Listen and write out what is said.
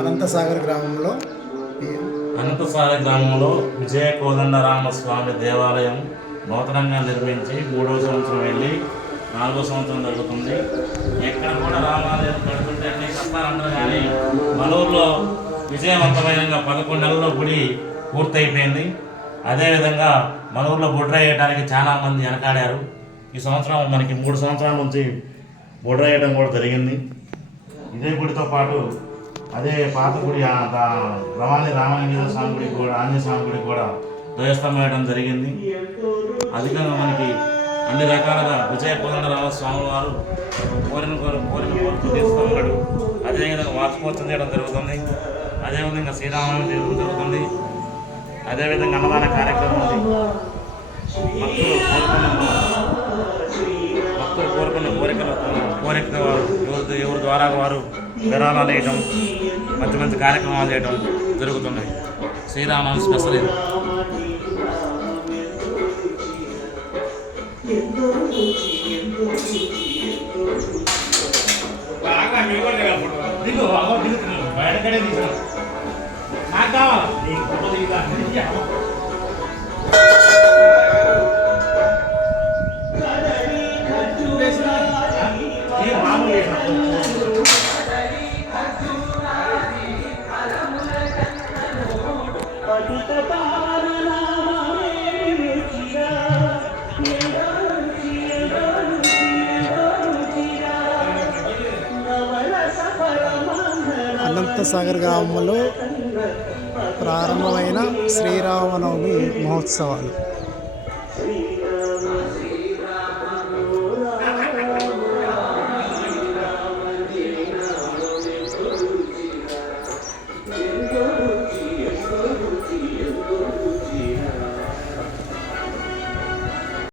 అనంతసాగర్ గ్రామంలో విజయ కోదండరామస్వామి దేవాలయం నూతనంగా నిర్మించి 3వ సంవత్సరం వెళ్ళి 4వ సంవత్సరం జరుగుతుంది. ఎక్కడ కూడా రామాలయం కడుతుంటే అన్ని కష్టాలు అంటారు, కానీ మనూరులో విజయవంతమైన 11 నెలల్లో గుడి పూర్తయిపోయింది. అదేవిధంగా మనూరులో బొడ్ర వేయడానికి చాలామంది వెనకాడారు. ఈ సంవత్సరం మనకి 3 సంవత్సరాల నుంచి బొడ్ర వేయడం కూడా జరిగింది. ఇదే గుడితో పాటు అదే పాత గుడి రవాణి రామాంజనేయ స్వామి గుడి కూడా, ఆంజనేయ స్వామి గుడి కూడా ధ్వజస్తంభం వేయడం జరిగింది. అధికంగా మనకి అన్ని రకాలుగా విజయ కోదండరామ స్వామి వారు కోరిన కోరిక తీస్తున్నాడు. అదేవిధంగా వార్షికోత్సవం చేయడం జరుగుతుంది. అదేవిధంగా శ్రీరామనవమి చేయడం జరుగుతుంది. అదేవిధంగా అన్నదాన కార్యక్రమం ఉంది. భక్తులు కోరుకున్న కోరిక ఎవరి ద్వారా వారు విరాళాలు వేయటం, మంచి మంచి కార్యక్రమాలు చేయడం జరుగుతున్నాయి. శ్రీరామనవమి స్పెషల్ ఇది. బయటకడే తీసిన నాకు కావాలా అనంతసాగర్ గ్రామంలో ప్రారంభమైన శ్రీరామనవమి మహోత్సవాలు.